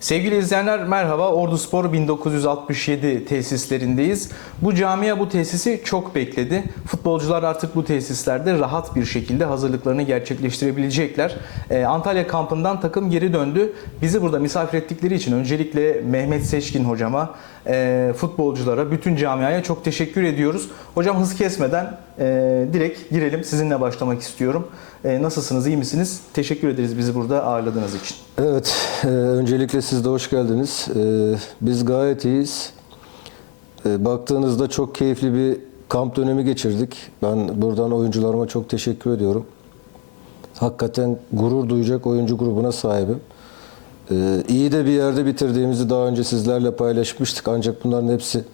Sevgili izleyenler merhaba. Ordu Spor 1967 tesislerindeyiz. Bu camia bu tesisi çok bekledi. Futbolcular artık bu tesislerde rahat bir şekilde hazırlıklarını gerçekleştirebilecekler. Ee, Antalya kampından takım geri döndü. Bizi burada misafir ettikleri için öncelikle Mehmet Seçkin hocama, e, futbolculara, bütün camiaya çok teşekkür ediyoruz. Hocam hız kesmeden e, direkt girelim. Sizinle başlamak istiyorum. E, nasılsınız, iyi misiniz? Teşekkür ederiz bizi burada ağırladığınız için. Evet, e, öncelikle siz de hoş geldiniz. E, biz gayet iyiyiz. E, baktığınızda çok keyifli bir kamp dönemi geçirdik. Ben buradan oyuncularıma çok teşekkür ediyorum. Hakikaten gurur duyacak oyuncu grubuna sahibim. E, iyi de bir yerde bitirdiğimizi daha önce sizlerle paylaşmıştık. Ancak bunların hepsi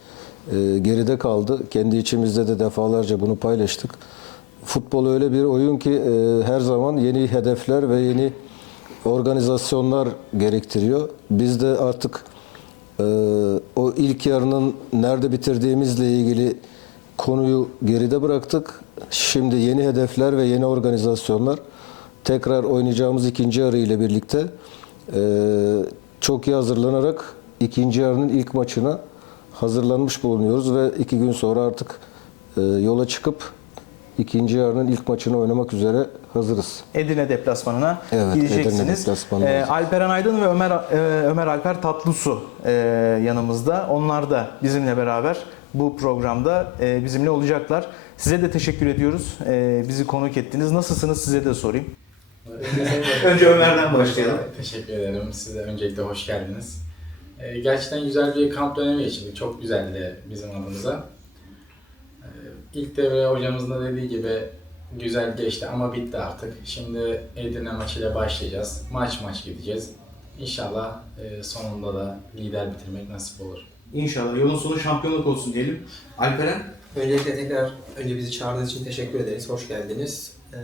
e, geride kaldı. Kendi içimizde de defalarca bunu paylaştık. Futbol öyle bir oyun ki e, her zaman yeni hedefler ve yeni organizasyonlar gerektiriyor. Biz de artık e, o ilk yarının nerede bitirdiğimizle ilgili konuyu geride bıraktık. Şimdi yeni hedefler ve yeni organizasyonlar tekrar oynayacağımız ikinci yarı ile birlikte e, çok iyi hazırlanarak ikinci yarının ilk maçına hazırlanmış bulunuyoruz ve iki gün sonra artık e, yola çıkıp ikinci yarının ilk maçını oynamak üzere hazırız. Edirne deplasmanına Evet, gideceksiniz. Edirne deplasmanına Ee. Alperen Aydın ve Ömer e, Ömer Alper Tatlısu e, yanımızda. Onlar da bizimle beraber bu programda e, bizimle olacaklar. Size de teşekkür ediyoruz. E, bizi konuk ettiniz. Nasılsınız size de sorayım. Önce Ömer'den başlayalım. Teşekkür ederim. Size öncelikle hoş geldiniz. Gerçekten güzel bir kamp dönemi geçirdik. Çok güzeldi bizim adımıza. İlk devre hocamızın da dediği gibi güzel geçti ama bitti artık. Şimdi Edirne maçıyla başlayacağız. Maç maç gideceğiz. İnşallah e, sonunda da lider bitirmek nasip olur. İnşallah yolun sonu şampiyonluk olsun diyelim. Alperen? Öncelikle tekrar önce bizi çağırdığınız için teşekkür ederiz. Hoş geldiniz. Ee,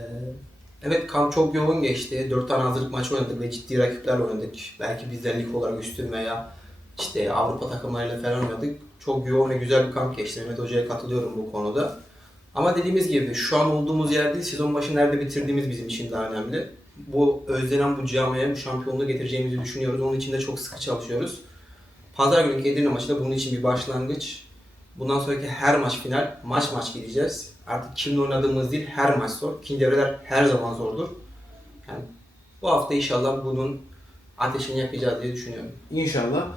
evet kamp çok yoğun geçti. 4 tane hazırlık maçı oynadık ve ciddi rakiplerle oynadık. Belki bizden lig olarak üstün veya işte Avrupa takımlarıyla falan oynadık. Çok yoğun ve güzel bir kamp geçti. Mehmet Hoca'ya katılıyorum bu konuda. Ama dediğimiz gibi şu an olduğumuz yer değil, sezon başı nerede bitirdiğimiz bizim için daha önemli. Bu özlenen bu camiaya bu şampiyonluğu getireceğimizi düşünüyoruz. Onun için de çok sıkı çalışıyoruz. Pazar günü Edirne maçı da bunun için bir başlangıç. Bundan sonraki her maç final, maç maç gideceğiz. Artık kimle oynadığımız değil, her maç zor. İkinci devreler her zaman zordur. Yani bu hafta inşallah bunun ateşini yakacağız diye düşünüyorum. İnşallah.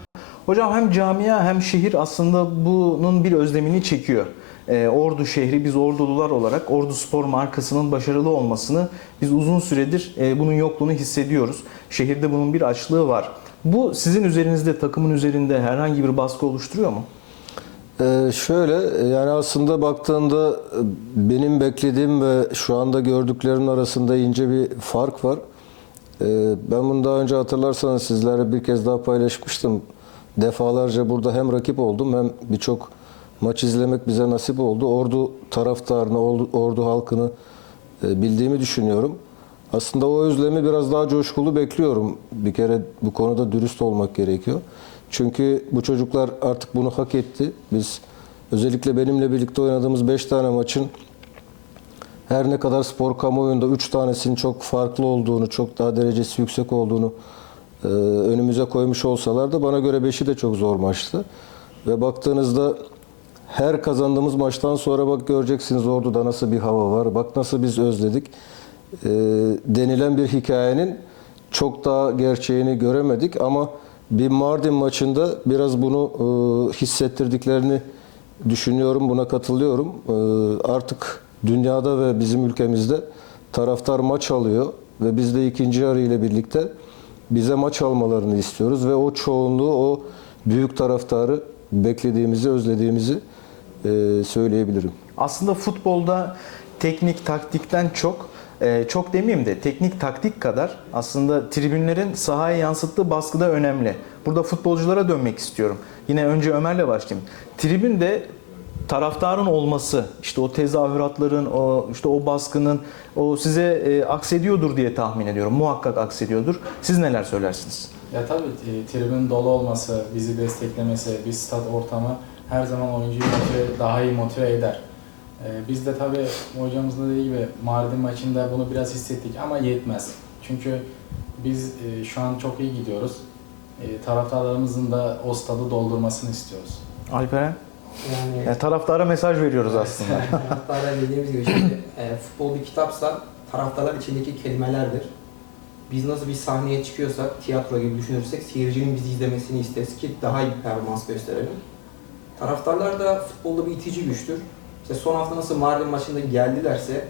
Hocam hem camia hem şehir aslında bunun bir özlemini çekiyor. Ee, Ordu şehri biz Ordulular olarak Ordu Spor markasının başarılı olmasını biz uzun süredir e, bunun yokluğunu hissediyoruz. Şehirde bunun bir açlığı var. Bu sizin üzerinizde, takımın üzerinde herhangi bir baskı oluşturuyor mu? Ee, şöyle yani aslında baktığında e, benim beklediğim ve şu anda gördüklerimin arasında ince bir fark var. Ee, ben bunu daha önce hatırlarsanız sizlerle bir kez daha paylaşmıştım. Defalarca burada hem rakip oldum hem birçok maç izlemek bize nasip oldu. Ordu taraftarını, ordu, halkını e, bildiğimi düşünüyorum. Aslında o özlemi biraz daha coşkulu bekliyorum. Bir kere bu konuda dürüst olmak gerekiyor. Çünkü bu çocuklar artık bunu hak etti. Biz özellikle benimle birlikte oynadığımız 5 tane maçın her ne kadar spor kamuoyunda 3 tanesinin çok farklı olduğunu, çok daha derecesi yüksek olduğunu e, önümüze koymuş olsalar da bana göre 5'i de çok zor maçtı. Ve baktığınızda her kazandığımız maçtan sonra bak göreceksiniz Ordu'da nasıl bir hava var. Bak nasıl biz özledik. E, denilen bir hikayenin çok daha gerçeğini göremedik ama bir Mardin maçında biraz bunu e, hissettirdiklerini düşünüyorum. Buna katılıyorum. E, artık dünyada ve bizim ülkemizde taraftar maç alıyor ve biz de ikinci yarı ile birlikte bize maç almalarını istiyoruz ve o çoğunluğu, o büyük taraftarı beklediğimizi, özlediğimizi söyleyebilirim. Aslında futbolda teknik taktikten çok e, çok demeyeyim de teknik taktik kadar aslında tribünlerin sahaya yansıttığı baskı da önemli. Burada futbolculara dönmek istiyorum. Yine önce Ömer'le başlayayım. Tribünde taraftarın olması, işte o tezahüratların, o işte o baskının o size e, aksediyordur diye tahmin ediyorum. Muhakkak aksediyordur. Siz neler söylersiniz? Ya tabii e, tribün dolu olması, bizi desteklemesi, bir stat ortamı her zaman oyuncuyu motive, daha iyi motive eder. E, Biz de tabii hocamızın dediği gibi Mardin maçında bunu biraz hissettik ama yetmez. Çünkü biz e, şu an çok iyi gidiyoruz. e, taraftarlarımızın da o stadı doldurmasını istiyoruz. Alperen? Yani Yani taraftara mesaj veriyoruz aslında. Taraftarlar dediğimiz gibi şimdi e, futbol bir kitapsa taraftarlar içindeki kelimelerdir. Biz nasıl bir sahneye çıkıyorsak, tiyatro gibi düşünürsek seyircinin bizi izlemesini isteriz ki daha iyi performans gösterelim. Taraftarlar da futbolda bir itici güçtür. İşte son hafta nasıl Mardin maçında geldilerse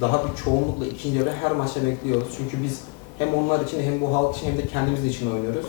daha bir çoğunlukla ikinci devre her maça bekliyoruz. Çünkü biz hem onlar için hem bu halk için hem de kendimiz için oynuyoruz.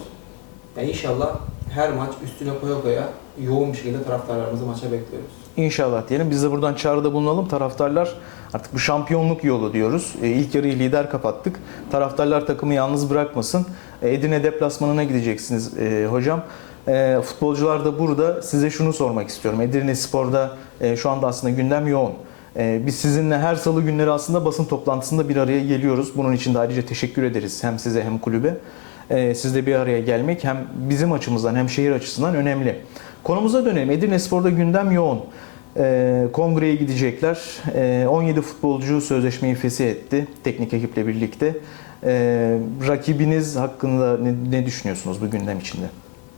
Yani inşallah her maç üstüne koya koya yoğun bir şekilde taraftarlarımızı maça bekliyoruz. İnşallah diyelim. Biz de buradan çağrıda bulunalım. Taraftarlar artık bu şampiyonluk yolu diyoruz. E, ilk yarıyı lider kapattık. Taraftarlar takımı yalnız bırakmasın. E, Edirne deplasmanına gideceksiniz e, hocam. E, futbolcular da burada. Size şunu sormak istiyorum. Edirne Spor'da e, şu anda aslında gündem yoğun. E, biz sizinle her salı günleri aslında basın toplantısında bir araya geliyoruz. Bunun için de ayrıca teşekkür ederiz hem size hem kulübe. E, sizle bir araya gelmek hem bizim açımızdan hem şehir açısından önemli. Konumuza dönelim. Edirne Spor'da gündem yoğun. E, kongreye gidecekler. E, 17 futbolcu sözleşmeyi feshetti teknik ekiple birlikte. E, rakibiniz hakkında ne, ne düşünüyorsunuz bu gündem içinde?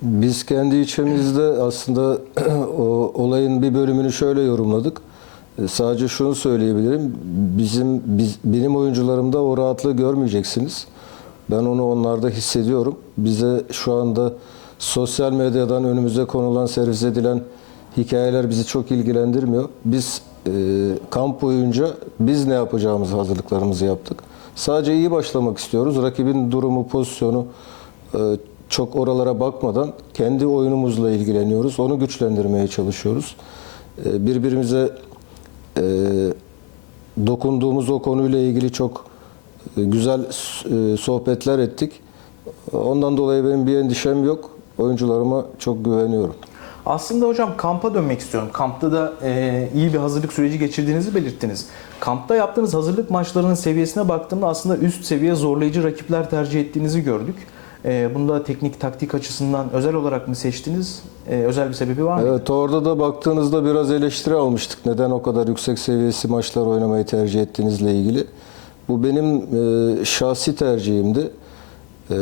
Biz kendi içimizde aslında o olayın bir bölümünü şöyle yorumladık. E, Sadece şunu söyleyebilirim. Bizim biz, benim oyuncularımda o rahatlığı görmeyeceksiniz. Ben onu onlarda hissediyorum. Bize şu anda sosyal medyadan önümüze konulan, servis edilen hikayeler bizi çok ilgilendirmiyor. Biz e, kamp boyunca biz ne yapacağımız hazırlıklarımızı yaptık. Sadece iyi başlamak istiyoruz. Rakibin durumu, pozisyonu e, çok oralara bakmadan kendi oyunumuzla ilgileniyoruz. Onu güçlendirmeye çalışıyoruz. E, birbirimize e, dokunduğumuz o konuyla ilgili çok e, güzel e, sohbetler ettik. Ondan dolayı benim bir endişem yok. Oyuncularıma çok güveniyorum. Aslında hocam kampa dönmek istiyorum. Kampta da e, iyi bir hazırlık süreci geçirdiğinizi belirttiniz. Kampta yaptığınız hazırlık maçlarının seviyesine baktığımda aslında üst seviye zorlayıcı rakipler tercih ettiğinizi gördük. E, bunu da teknik taktik açısından özel olarak mı seçtiniz? E, özel bir sebebi var mı? Evet orada da baktığınızda biraz eleştiri almıştık. Neden o kadar yüksek seviyesi maçlar oynamayı tercih ettiğinizle ilgili. Bu benim e, şahsi tercihimdi. E,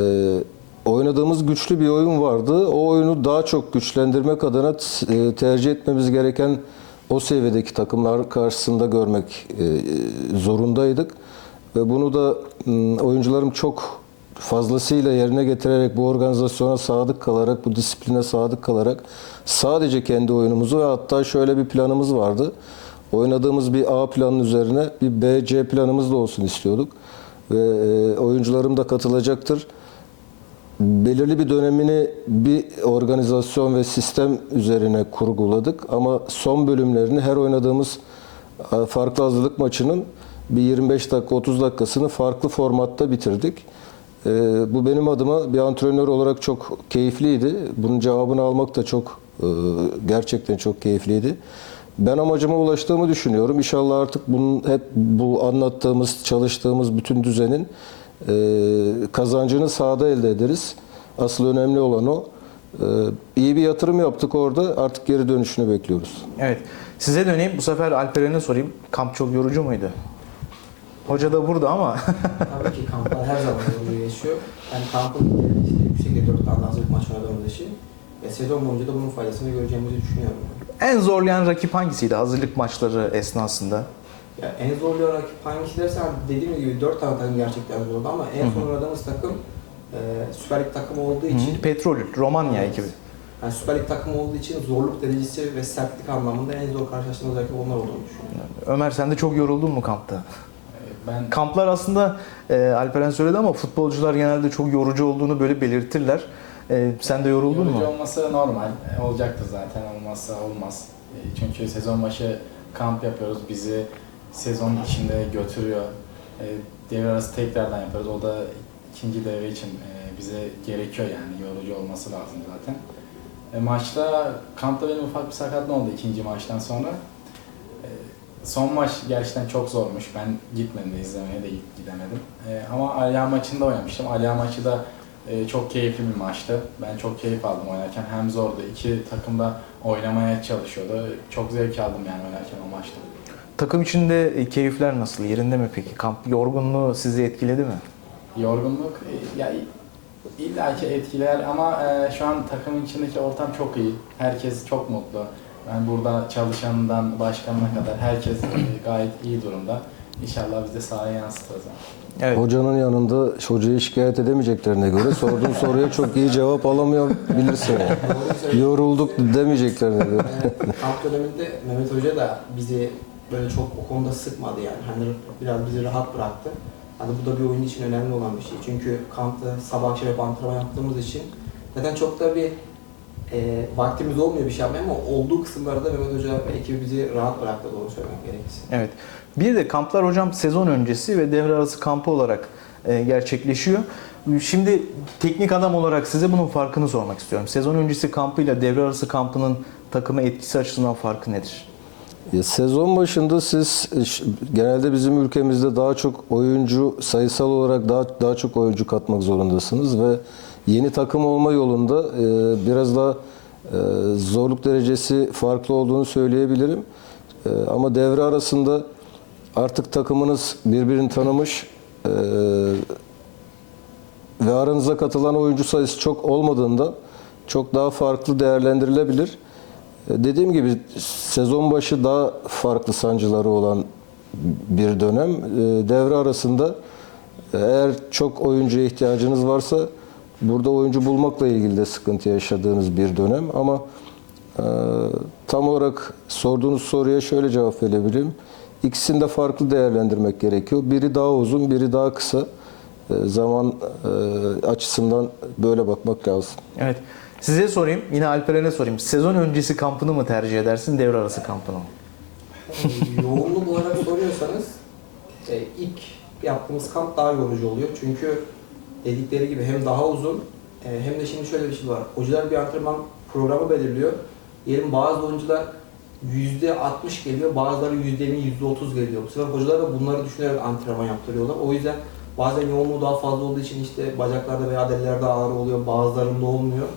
oynadığımız güçlü bir oyun vardı. O oyunu daha çok güçlendirmek adına e, tercih etmemiz gereken o seviyedeki takımlar karşısında görmek zorundaydık. Ve bunu da oyuncularım çok fazlasıyla yerine getirerek bu organizasyona sadık kalarak, bu disipline sadık kalarak sadece kendi oyunumuzu ve hatta şöyle bir planımız vardı. Oynadığımız bir A planın üzerine bir B, C planımız da olsun istiyorduk. Ve e, oyuncularım da katılacaktır. Belirli bir dönemini bir organizasyon ve sistem üzerine kurguladık ama son bölümlerini her oynadığımız e, farklı hazırlık maçının bir 25 dakika 30 dakikasını farklı formatta bitirdik. Ee, bu benim adıma bir antrenör olarak çok keyifliydi. Bunun cevabını almak da çok e, gerçekten çok keyifliydi. Ben amacıma ulaştığımı düşünüyorum. İnşallah artık bunun hep bu anlattığımız, çalıştığımız bütün düzenin e, kazancını sahada elde ederiz. Asıl önemli olan o. Ee, iyi bir yatırım yaptık orada. Artık geri dönüşünü bekliyoruz. Evet. Size döneyim. Bu sefer Alperen'e sorayım. Kamp çok yorucu muydu? Hoca da burada ama Tabii ki kamplar her zaman yorucu geçiyor. Yani kampın işte yüksekte 4 tane hazırlık maç oynadığımız için ve sezon boyunca da bunun faydasını göreceğimizi düşünüyorum. en zorlayan rakip hangisiydi hazırlık maçları esnasında? Ya en zorlu rakip hangisi dersen dediğim gibi 4 tane takım gerçekten zordu ama en son oynadığımız takım e, Süper Lig takımı olduğu için Petrol, Romanya Evet. ekibi. yani Süper Lig takımı olduğu için zorluk derecesi ve sertlik anlamında en zor karşılaştığımız rakip onlar olduğunu düşünüyorum. Ömer sen de çok yoruldun mu kampta? Ben Kamplar aslında e, Alperen söyledi ama futbolcular genelde çok yorucu olduğunu böyle belirtirler. E, sen de yoruldun yorucu mu? olması normal. E, Olacaktır zaten olmazsa olmaz. E, Çünkü sezon başı kamp yapıyoruz. Bizi sezon içinde götürüyor. E, Devre arası tekrardan yaparız. O da ikinci devre için e, bize gerekiyor yani yorucu olması lazım zaten. E, maçta kampta benim ufak bir sakatlığım oldu ikinci maçtan sonra. Son maç gerçekten çok zormuş. Ben gitmedim de izlemeye de gidemedim. E, ama Aliya maçında oynamıştım. Aliya maçı da e, çok keyifli bir maçtı. Ben çok keyif aldım oynarken. Hem zordu. iki takım da oynamaya çalışıyordu. Çok zevk aldım yani oynarken o maçta. Takım içinde e, keyifler nasıl? Yerinde mi peki? Kamp yorgunluğu sizi etkiledi mi? Yorgunluk, e, ya İlla ki etkiler ama e, şu an takımın içindeki ortam çok iyi. Herkes çok mutlu. Yani burada çalışanından başkanına kadar herkes e, gayet iyi durumda. İnşallah biz de sahaya yansıtırız. Evet. Hocanın yanında hocayı şikayet edemeyeceklerine göre sorduğun soruya çok iyi cevap yani. Doğru söylüyorsun. Yorulduk demeyeceklerine göre. Evet, kamp döneminde Mehmet Hoca da bizi böyle çok o konuda sıkmadı yani. Hani biraz bizi rahat bıraktı. Hani bu da bir oyun için önemli olan bir şey. Çünkü kampta sabah akşam hep antrenman yaptığımız için zaten çok da bir e, vaktimiz olmuyor bir şey yapmaya ama olduğu kısımlarda Mehmet Hoca ve ekibi bizi rahat bıraktı doğru söylemek gerekirse. Evet. Bir de kamplar hocam sezon öncesi ve devre arası kampı olarak e, gerçekleşiyor. Şimdi teknik adam olarak size bunun farkını sormak istiyorum. Sezon öncesi kampıyla devre arası kampının takıma etkisi açısından farkı nedir? Ya, sezon başında siz e, genelde bizim ülkemizde daha çok oyuncu sayısal olarak daha daha çok oyuncu katmak zorundasınız ve yeni takım olma yolunda e, biraz daha e, zorluk derecesi farklı olduğunu söyleyebilirim. E, ama devre arasında artık takımınız birbirini tanımış e, ve aranıza katılan oyuncu sayısı çok olmadığında çok daha farklı değerlendirilebilir. E, Dediğim gibi sezon başı daha farklı sancıları olan bir dönem. E, Devre arasında e, eğer çok oyuncuya ihtiyacınız varsa burada oyuncu bulmakla ilgili de sıkıntı yaşadığınız bir dönem ama e, tam olarak sorduğunuz soruya şöyle cevap verebilirim. İkisini de farklı değerlendirmek gerekiyor. Biri daha uzun, biri daha kısa. E, Zaman e, açısından böyle bakmak lazım. Evet. Size sorayım, yine Alperen'e sorayım. Sezon öncesi kampını mı tercih edersin, devre arası kampını mı? E, Yoğunluk olarak soruyorsanız e, ilk yaptığımız kamp daha yorucu oluyor. Çünkü dedikleri gibi hem daha uzun e, hem de şimdi şöyle bir şey var. Hocalar bir antrenman programı belirliyor. Diyelim bazı oyuncular %60 geliyor, bazıları %20, %30 geliyor. Bu sefer hocalar da bunları düşünerek antrenman yaptırıyorlar. O yüzden bazen yoğunluğu daha fazla olduğu için işte bacaklarda veya ellerde ağrı oluyor, bazılarında olmuyor.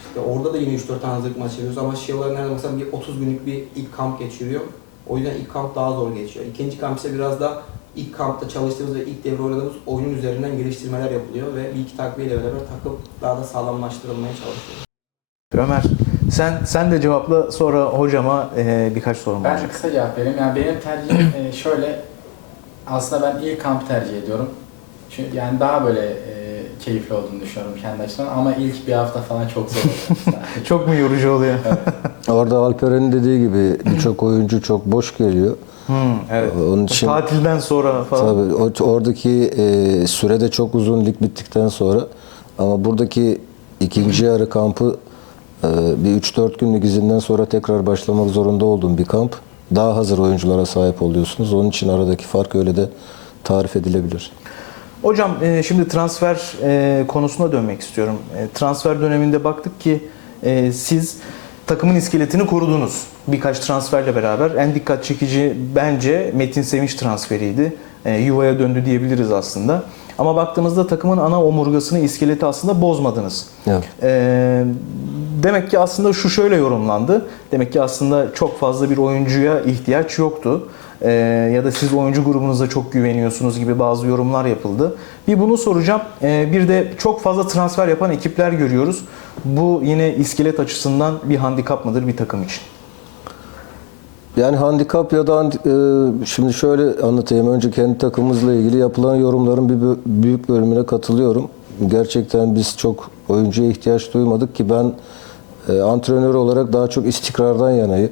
İşte orada da yine 3-4 tane hazırlık maçı yapıyoruz ama Şialar nerede mesela bir 30 günlük bir ilk kamp geçiriyor. O yüzden ilk kamp daha zor geçiyor. İkinci kamp ise biraz da ilk kampta çalıştığımız ve ilk devre oynadığımız oyunun üzerinden geliştirmeler yapılıyor ve bir iki takviyeyle beraber takım daha da sağlamlaştırılmaya çalışıyor. Ömer, sen sen de cevapla sonra hocama e, birkaç sorum Ben olacak. kısa cevap vereyim. Yani benim tercihim e, şöyle. Aslında ben ilk kamp tercih ediyorum. Çünkü yani daha böyle e, keyifli olduğunu düşünüyorum kendi açımdan ama ilk bir hafta falan çok zor oluyor. Çok mu yorucu oluyor? Orada Alperen'in dediği gibi birçok oyuncu çok boş geliyor. Hmm, evet. Onun için Tatilden sonra falan. tabii oradaki e, sürede çok uzun lig bittikten sonra ama buradaki ikinci yarı kampı e, bir 3-4 günlük izinden sonra tekrar başlamak zorunda olduğum bir kamp. Daha hazır oyunculara sahip oluyorsunuz. Onun için aradaki fark öyle de tarif edilebilir. Hocam e, şimdi transfer e, konusuna dönmek istiyorum. E, transfer döneminde baktık ki e, siz takımın iskeletini korudunuz. Birkaç transferle beraber. En dikkat çekici bence Metin Sevinç transferiydi. E, yuvaya döndü diyebiliriz aslında. Ama baktığımızda takımın ana omurgasını, iskeleti aslında bozmadınız. Evet. Ee, demek ki aslında şu şöyle yorumlandı. Demek ki aslında çok fazla bir oyuncuya ihtiyaç yoktu. Ee, ya da siz oyuncu grubunuza çok güveniyorsunuz gibi bazı yorumlar yapıldı. Bir bunu soracağım. Ee, bir de çok fazla transfer yapan ekipler görüyoruz. Bu yine iskelet açısından bir handikap mıdır bir takım için? Yani handikap ya da e, şimdi şöyle anlatayım. Önce kendi takımımızla ilgili yapılan yorumların bir büyük bölümüne katılıyorum. Gerçekten biz çok oyuncuya ihtiyaç duymadık ki ben e, antrenör olarak daha çok istikrardan yanayım.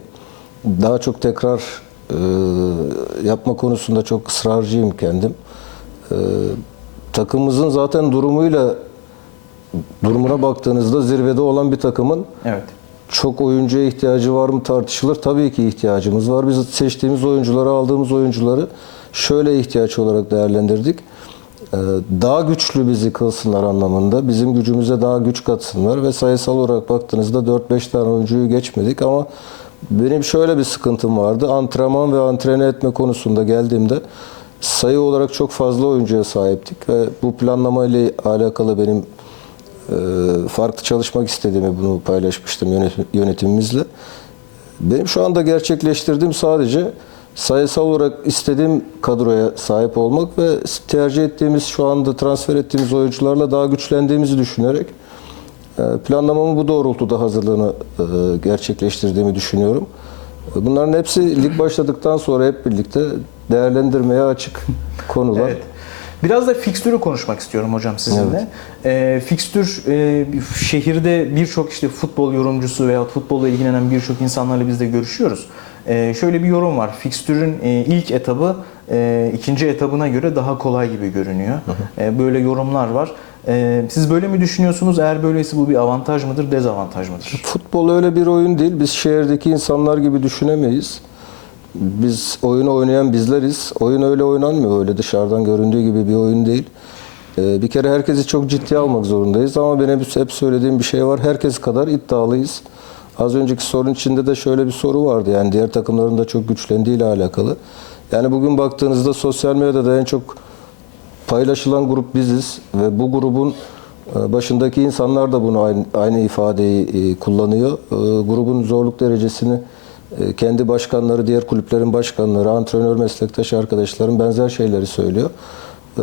Daha çok tekrar e, yapma konusunda çok ısrarcıyım kendim. E, takımımızın zaten durumuyla durumuna baktığınızda zirvede olan bir takımın Evet. çok oyuncuya ihtiyacı var mı tartışılır. Tabii ki ihtiyacımız var. Biz seçtiğimiz oyuncuları, aldığımız oyuncuları şöyle ihtiyaç olarak değerlendirdik. Ee, Daha güçlü bizi kılsınlar anlamında. Bizim gücümüze daha güç katsınlar ve sayısal olarak baktığınızda 4-5 tane oyuncuyu geçmedik ama benim şöyle bir sıkıntım vardı. Antrenman ve antrene etme konusunda geldiğimde sayı olarak çok fazla oyuncuya sahiptik ve bu planlama ile alakalı benim e, farklı çalışmak istediğimi bunu paylaşmıştım yönet- yönetimimizle. Benim şu anda gerçekleştirdiğim sadece sayısal olarak istediğim kadroya sahip olmak ve tercih ettiğimiz şu anda transfer ettiğimiz oyuncularla daha güçlendiğimizi düşünerek planlamamı bu doğrultuda hazırlığını e, gerçekleştirdiğimi düşünüyorum. E, Bunların hepsi lig başladıktan sonra hep birlikte değerlendirmeye açık konular. Evet. Biraz da fikstürü konuşmak istiyorum hocam sizinle. Ee, fikstür e, şehirde birçok işte futbol yorumcusu veya futbolla ilgilenen birçok insanlarla biz de görüşüyoruz. Ee, şöyle bir yorum var. Fikstürün e, ilk etabı e, ikinci etabına göre daha kolay gibi görünüyor. E, böyle yorumlar var. E, siz böyle mi düşünüyorsunuz? Eğer böyleyse bu bir avantaj mıdır, dezavantaj mıdır? Futbol öyle bir oyun değil. Biz şehirdeki insanlar gibi düşünemeyiz. Biz oyunu oynayan bizleriz. Oyun öyle oynanmıyor. Öyle dışarıdan göründüğü gibi bir oyun değil. Ee, Bir kere herkesi çok ciddiye almak zorundayız ama benim hep söylediğim bir şey var. Herkes kadar iddialıyız. Az önceki sorun içinde de şöyle bir soru vardı. Yani diğer takımların da çok güçlendiği ile alakalı. Yani bugün baktığınızda sosyal medyada en çok paylaşılan grup biziz ve bu grubun e, başındaki insanlar da bunu aynı, aynı ifadeyi e, kullanıyor. E, Grubun zorluk derecesini kendi başkanları, diğer kulüplerin başkanları, antrenör, meslektaş arkadaşlarım benzer şeyleri söylüyor.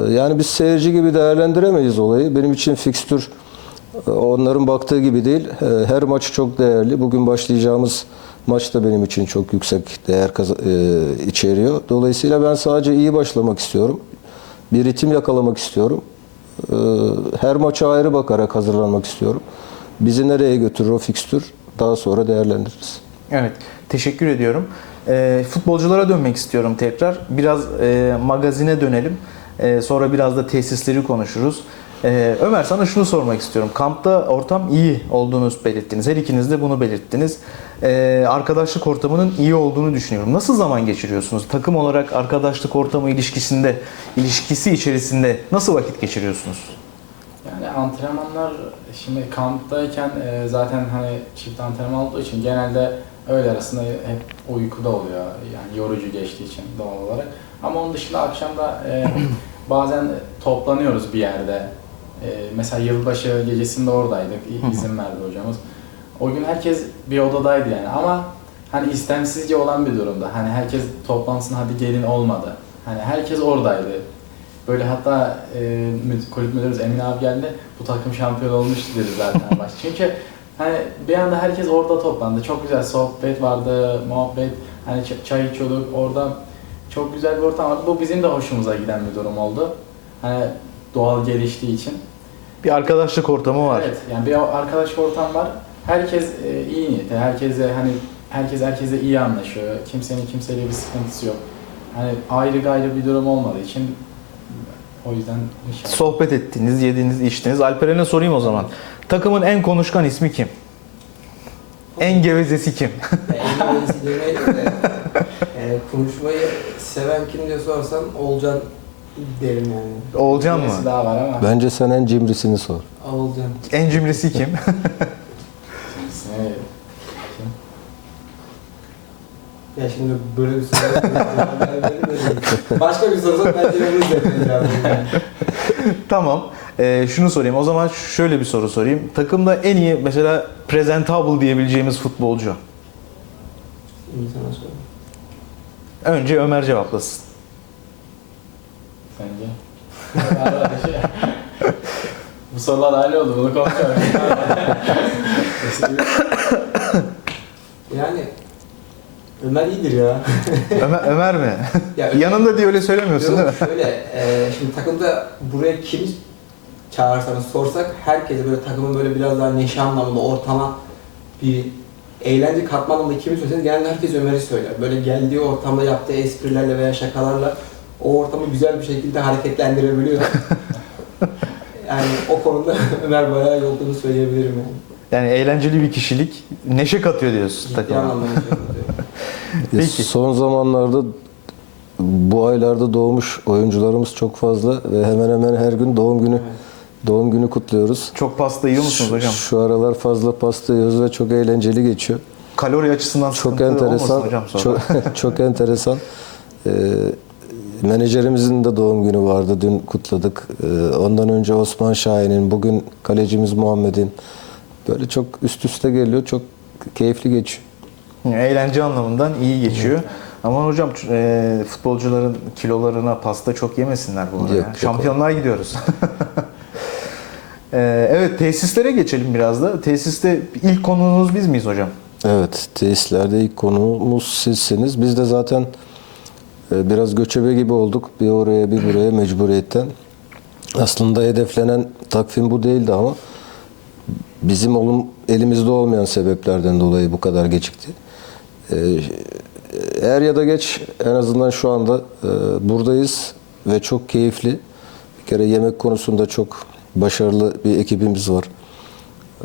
Yani biz seyirci gibi değerlendiremeyiz olayı. Benim için fikstür onların baktığı gibi değil. Her maç çok değerli. Bugün başlayacağımız maç da benim için çok yüksek değer e, içeriyor. Dolayısıyla ben sadece iyi başlamak istiyorum. Bir ritim yakalamak istiyorum. E, Her maça ayrı bakarak hazırlanmak istiyorum. Bizi nereye götürür o fikstür daha sonra değerlendiririz. Evet, teşekkür ediyorum. E, futbolculara dönmek istiyorum tekrar. Biraz e, magazine dönelim. E, sonra biraz da tesisleri konuşuruz. E, Ömer sana şunu sormak istiyorum. Kampta ortam iyi olduğunu belirttiniz. Her ikiniz de bunu belirttiniz. E, arkadaşlık ortamının iyi olduğunu düşünüyorum. Nasıl zaman geçiriyorsunuz? Takım olarak arkadaşlık ortamı ilişkisinde, ilişkisi içerisinde nasıl vakit geçiriyorsunuz? Yani antrenmanlar şimdi kamptayken e, zaten hani çift antrenman olduğu için genelde öğle arasında hep uykuda oluyor. Yani yorucu geçtiği için doğal olarak. Ama onun dışında akşamda e, bazen toplanıyoruz bir yerde. E, mesela yılbaşı gecesinde oradaydık. İzin verdi hocamız. O gün herkes bir odadaydı yani ama hani istemsizce olan bir durumda. Hani herkes toplansın hadi gelin olmadı. Hani herkes oradaydı. Böyle hatta e, kulüp müdürümüz Emin abi geldi. Bu takım şampiyon olmuştu dedi zaten baş. Çünkü hani bir anda herkes orada toplandı. Çok güzel sohbet vardı, muhabbet. Hani çay içiyorduk orada. Çok güzel bir ortam vardı. Bu bizim de hoşumuza giden bir durum oldu. Hani doğal geliştiği için. Bir arkadaşlık ortamı var. Evet, yani bir arkadaş ortam var. Herkes e, iyi niyetli, herkese hani herkes herkese iyi anlaşıyor. Kimsenin kimseyle bir sıkıntısı yok. Hani ayrı gayrı bir durum olmadığı için o yüzden inşallah. Sohbet ettiniz, yediniz, içtiniz. Alperen'e sorayım o zaman. Takımın en konuşkan ismi kim? En gevezesi kim? En iyisi demeyelim de e, konuşmayı seven kim diye sorsan Olcan derim yani. Olcan mı? Birisi daha var ama. Bence sen en cimrisini sor. Olcan. En cimrisi kim? ismi- Ya şimdi böyle bir soru. Başka bir sorsan bence onu yapacağım. tamam. Ee, şunu sorayım. O zaman şöyle bir soru sorayım. Takımda en iyi mesela presentable diyebileceğimiz futbolcu. Şimdi sana sorayım. Önce Ömer cevaplasın. Sence? Bu sorular hali oldu, bunu konuşalım. Yani Ömer iyidir ya. Ömer, Ömer mi? ya Yanında diye öyle söylemiyorsun değil mi? Yok, şöyle, e, şimdi takımda buraya kim çağırsanız sorsak herkese böyle takımın böyle biraz daha neşe anlamında ortama bir eğlence katma anlamında kimi söyleseniz genelde herkes Ömer'i söyler. Böyle geldiği ortamda yaptığı esprilerle veya şakalarla o ortamı güzel bir şekilde hareketlendirebiliyor. yani o konuda Ömer bayağı iyi olduğunu söyleyebilirim yani. Yani eğlenceli bir kişilik. Neşe katıyor diyorsun Ciddi takıma. anlamda neşe katıyor. Peki. Son zamanlarda bu aylarda doğmuş oyuncularımız çok fazla ve hemen hemen her gün doğum günü Evet. doğum günü kutluyoruz. Çok pasta yiyor musunuz hocam? Şu aralar fazla pasta yiyoruz ve çok eğlenceli geçiyor. Kalori açısından Çok sıkıntı enteresan. olmasın hocam sonra. Çok, çok enteresan. Ee, menajerimizin de doğum günü vardı. Dün kutladık. Ee, ondan önce Osman Şahin'in, bugün kalecimiz Muhammed'in. Böyle çok üst üste geliyor. Çok keyifli geçiyor. Eğlence anlamından iyi geçiyor. Aman hocam e, futbolcuların kilolarına pasta çok yemesinler bu arada. Yok, ya. Şampiyonluğa gidiyoruz. E, evet tesislere geçelim biraz da. Tesiste ilk konuğunuz biz miyiz hocam? Evet, tesislerde ilk konuğumuz sizsiniz. Biz de zaten biraz göçebe gibi olduk. Bir oraya bir buraya mecburiyetten. Aslında hedeflenen takvim bu değildi ama bizim olum, elimizde olmayan sebeplerden dolayı bu kadar gecikti. E, Er ya da geç en azından şu anda e, buradayız ve çok keyifli. Bir kere yemek konusunda çok başarılı bir ekibimiz var.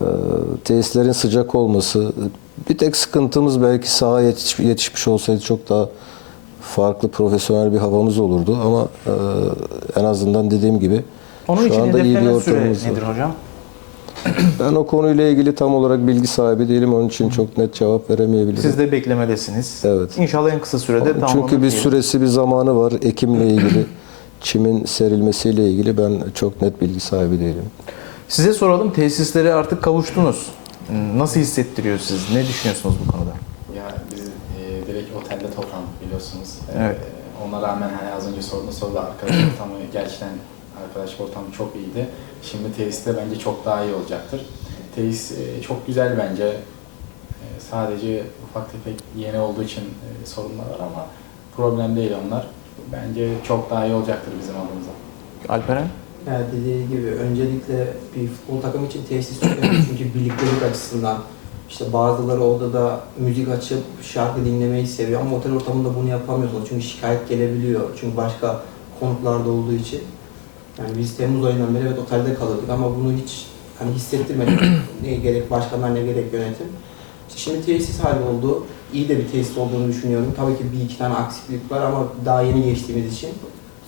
Ee, tesislerin sıcak olması. Bir tek sıkıntımız belki saha yetiş- yetişmiş olsaydı çok daha farklı profesyonel bir havamız olurdu ama e, en azından dediğim gibi Onun şu için anda iyi bir süre ortamımız var. nedir hocam? Ben o konuyla ilgili tam olarak bilgi sahibi değilim. Onun için çok net cevap veremeyebilirim. Siz de beklemedesiniz. Evet. İnşallah en kısa sürede tamamlanır. Çünkü bir süresi bir zamanı var. Ekimle ilgili, çimin serilmesiyle ilgili ben çok net bilgi sahibi değilim. Size soralım tesislere artık kavuştunuz. Nasıl hissettiriyor siz? Ne düşünüyorsunuz bu konuda? Biliyorsunuz. E, Evet. ona rağmen hani az önce sorduğunuz soruda arkadaş ortamı gerçekten arkadaş ortamı çok iyiydi. Şimdi tesiste bence çok daha iyi olacaktır. Tesis e, çok güzel bence. E, sadece ufak tefek yeni olduğu için e, sorunlar var ama problem değil onlar. Bence çok daha iyi olacaktır bizim adımıza. Alperen? Yani dediği gibi öncelikle bir futbol takımı için tesis çok önemli çünkü birliktelik açısından işte bazıları odada müzik açıp şarkı dinlemeyi seviyor ama otel ortamında bunu yapamıyorsunuz çünkü şikayet gelebiliyor çünkü başka konuklarda olduğu için. Yani biz Temmuz ayından beri evet otelde kalırdık ama bunu hiç hani hissettirmedik. ne gerek başkanlar ne gerek yönetim. İşte şimdi tesis hali oldu. İyi de bir tesis olduğunu düşünüyorum. Tabii ki bir iki tane aksilik var ama daha yeni geçtiğimiz için.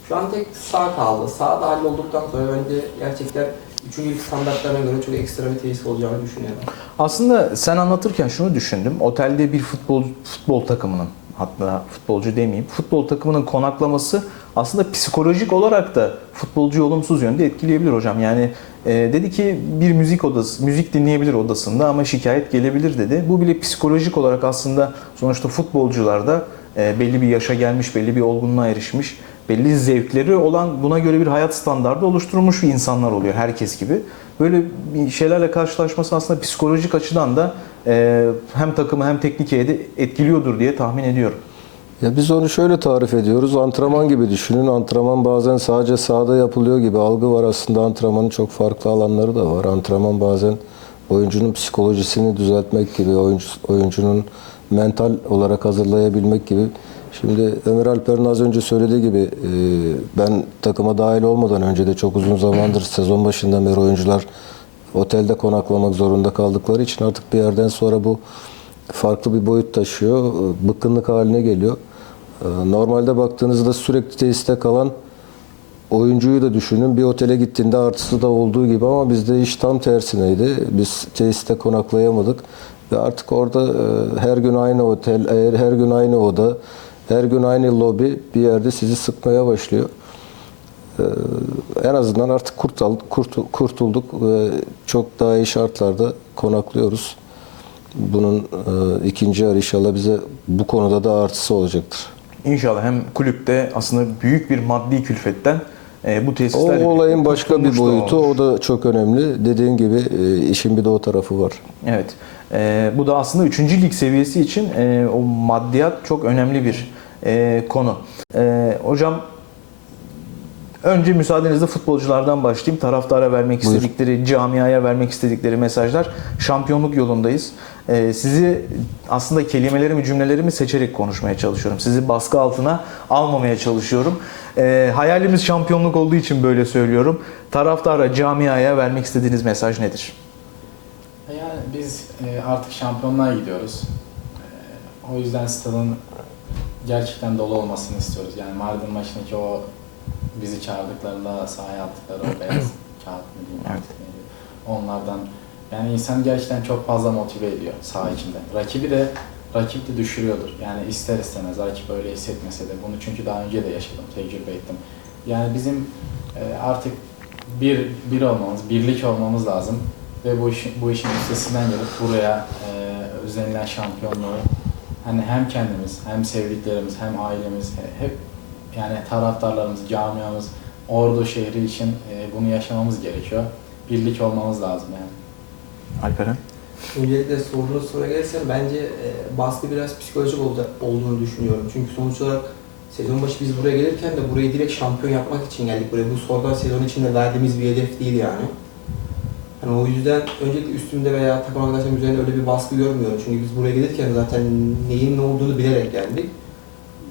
Şu an tek sağ kaldı. Sağ da hallolduktan sonra bence gerçekten 3. lig standartlarına göre çok ekstra bir tesis olacağını düşünüyorum. Aslında sen anlatırken şunu düşündüm. Otelde bir futbol futbol takımının hatta futbolcu demeyeyim. Futbol takımının konaklaması aslında psikolojik olarak da futbolcuyu olumsuz yönde etkileyebilir hocam. Yani e, dedi ki bir müzik odası, müzik dinleyebilir odasında ama şikayet gelebilir dedi. Bu bile psikolojik olarak aslında sonuçta futbolcularda e, belli bir yaşa gelmiş, belli bir olgunluğa erişmiş, belli zevkleri olan buna göre bir hayat standardı oluşturmuş bir insanlar oluyor herkes gibi. Böyle şeylerle karşılaşması aslında psikolojik açıdan da e, hem takımı hem teknik heyeti etkiliyordur diye tahmin ediyorum. Ya biz onu şöyle tarif ediyoruz. Antrenman gibi düşünün. Antrenman bazen sadece sahada yapılıyor gibi algı var. Aslında antrenmanın çok farklı alanları da var. Antrenman bazen oyuncunun psikolojisini düzeltmek gibi, oyuncu, oyuncunun mental olarak hazırlayabilmek gibi. Şimdi Ömer Alper'in az önce söylediği gibi e, ben takıma dahil olmadan önce de çok uzun zamandır sezon başından beri oyuncular otelde konaklamak zorunda kaldıkları için artık bir yerden sonra bu farklı bir boyut taşıyor. Bıkkınlık haline geliyor. Ee, Normalde baktığınızda sürekli tesiste kalan oyuncuyu da düşünün. Bir otele gittiğinde artısı da olduğu gibi ama bizde iş tam tersineydi. Biz tesiste konaklayamadık. Ve artık orada e, her gün aynı otel, e, her gün aynı oda, her gün aynı lobi bir yerde sizi sıkmaya başlıyor. Ee, En azından artık kurtul, kurtul- kurtulduk ve çok daha iyi şartlarda konaklıyoruz. Bunun e, ikinci yarı inşallah bize bu konuda da artısı olacaktır. İnşallah hem kulüpte aslında büyük bir maddi külfetten e, bu O tesisler olayın başka bir da boyutu, o da çok önemli. Dediğin gibi e, işin bir de o tarafı var. Evet. E, bu da aslında 3. lig seviyesi için e, o maddiyat çok önemli bir e, konu. E, hocam önce müsaadenizle futbolculardan başlayayım. Taraftara vermek Buyur. istedikleri, camiaya vermek istedikleri mesajlar. Şampiyonluk yolundayız. E, sizi aslında kelimelerimi, cümlelerimi seçerek konuşmaya çalışıyorum. Sizi baskı altına almamaya çalışıyorum. E, hayalimiz şampiyonluk olduğu için böyle söylüyorum. Taraftara, camiaya vermek istediğiniz mesaj nedir? Biz e, artık şampiyonluğa gidiyoruz. E, o yüzden stadın gerçekten dolu olmasını istiyoruz. Yani Mardin maçındaki o bizi çağırdıklarında sahaya attıkları o beyaz kağıt mı diyeyim Evet. neydi. Onlardan yani insan gerçekten çok fazla motive ediyor saha içinde. Rakibi de rakip de düşürüyordur. Yani ister istemez rakip öyle hissetmese de bunu çünkü daha önce de yaşadım, tecrübe ettim. Yani bizim e, artık bir bir olmamız, birlik olmamız lazım ve bu işin bu işin üstesinden gelip buraya e, özenilen şampiyonluğu hani hem kendimiz hem sevdiklerimiz hem ailemiz he- hep yani taraftarlarımız, camiamız, Ordu şehri için e, bunu yaşamamız gerekiyor. Birlik olmamız lazım yani. Alperen. Öncelikle sorduğunuz soruya gelirsem bence e, baskı biraz psikolojik oldu, olduğunu düşünüyorum. Çünkü sonuç olarak sezon başı biz buraya gelirken de burayı direkt şampiyon yapmak için geldik buraya. Bu sorular sezon içinde verdiğimiz bir hedef değil yani. Hani o yüzden öncelikle üstümde veya takım arkadaşlarım üzerinde öyle bir baskı görmüyorum. Çünkü biz buraya gelirken zaten neyin ne olduğunu bilerek geldik.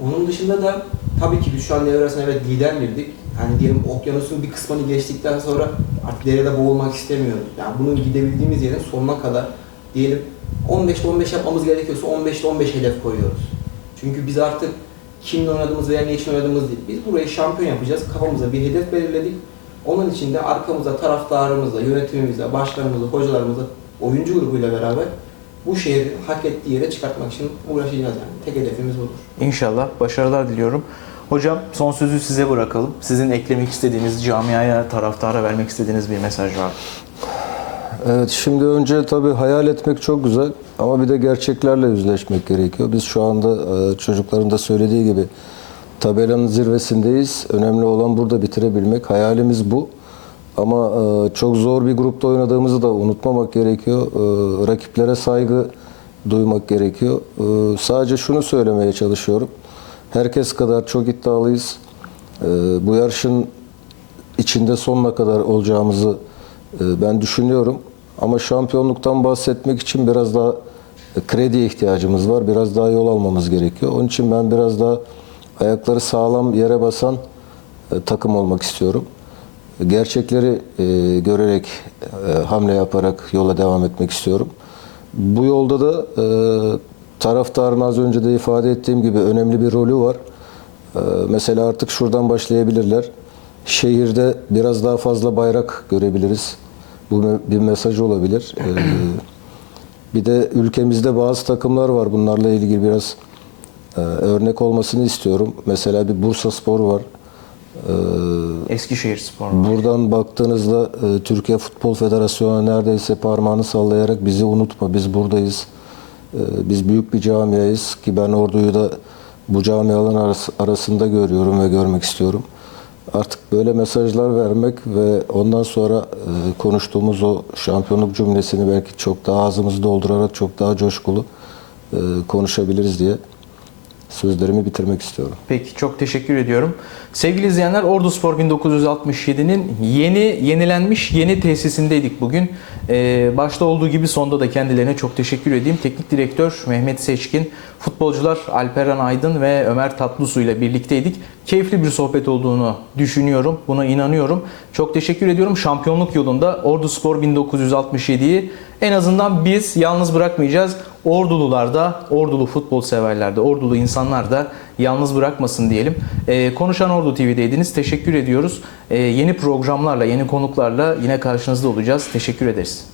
Onun dışında da tabii ki biz şu an devre arasında evet lider girdik. Hani diyelim okyanusun bir kısmını geçtikten sonra artık devrede boğulmak istemiyoruz. Yani bunun gidebildiğimiz yerin sonuna kadar diyelim 15'te 15 yapmamız gerekiyorsa 15'te 15 hedef koyuyoruz. Çünkü biz artık kimle oynadığımız veya ne için oynadığımız değil. Biz burayı şampiyon yapacağız. Kafamıza bir hedef belirledik. Onun için de arkamızda taraftarımızla, yönetimimizle, başkanımızla, hocalarımızla, oyuncu grubuyla beraber bu şehri hak ettiği yere çıkartmak için uğraşacağız yani. Tek hedefimiz budur. İnşallah başarılar diliyorum. Hocam son sözü size bırakalım. Sizin eklemek istediğiniz, camiaya, taraftara vermek istediğiniz bir mesaj var. Evet şimdi önce tabii hayal etmek çok güzel ama bir de gerçeklerle yüzleşmek gerekiyor. Biz şu anda e, çocukların da söylediği gibi tabelanın zirvesindeyiz. Önemli olan burada bitirebilmek. Hayalimiz bu. Ama e, çok zor bir grupta oynadığımızı da unutmamak gerekiyor. E, Rakiplere saygı duymak gerekiyor. E, Sadece şunu söylemeye çalışıyorum. Herkes kadar çok iddialıyız. Bu yarışın içinde sonuna kadar olacağımızı ben düşünüyorum. Ama şampiyonluktan bahsetmek için biraz daha krediye ihtiyacımız var. Biraz daha yol almamız gerekiyor. Onun için ben biraz daha ayakları sağlam yere basan e, takım olmak istiyorum. Gerçekleri e, görerek, e, hamle yaparak yola devam etmek istiyorum. Bu yolda da e, taraftarın az önce de ifade ettiğim gibi önemli bir rolü var. Mesela artık şuradan başlayabilirler. Şehirde biraz daha fazla bayrak görebiliriz. Bu bir mesaj olabilir. Bir de ülkemizde bazı takımlar var. Bunlarla ilgili biraz e, örnek olmasını istiyorum. Mesela bir Bursa Spor var. Ee, Eskişehir Spor. Buradan baktığınızda e, Türkiye Futbol Federasyonu neredeyse parmağını sallayarak bizi unutma, biz buradayız. E, Biz büyük bir camiayız ki ben orduyu da bu camiaların arası- arasında görüyorum ve görmek istiyorum. Artık böyle mesajlar vermek ve ondan sonra e, konuştuğumuz o şampiyonluk cümlesini belki çok daha ağzımızı doldurarak çok daha coşkulu e, konuşabiliriz diye sözlerimi bitirmek istiyorum. Peki çok teşekkür ediyorum. Sevgili izleyenler Ordu Spor 1967'nin yeni yenilenmiş yeni tesisindeydik bugün. Ee, başta olduğu gibi sonda da kendilerine çok teşekkür edeyim. Teknik direktör Mehmet Seçkin, futbolcular Alperen Aydın ve Ömer Tatlısu ile birlikteydik. Keyifli bir sohbet olduğunu düşünüyorum. Buna inanıyorum. Çok teşekkür ediyorum. Şampiyonluk yolunda Ordu Spor 1967'yi en azından biz yalnız bırakmayacağız. Ordulular da, ordulu futbol severler de, ordulu insanlar da yalnız bırakmasın diyelim. Ee, Konuşan Ordu TV'deydiniz. Teşekkür ediyoruz. Ee, yeni programlarla, yeni konuklarla yine karşınızda olacağız. Teşekkür ederiz.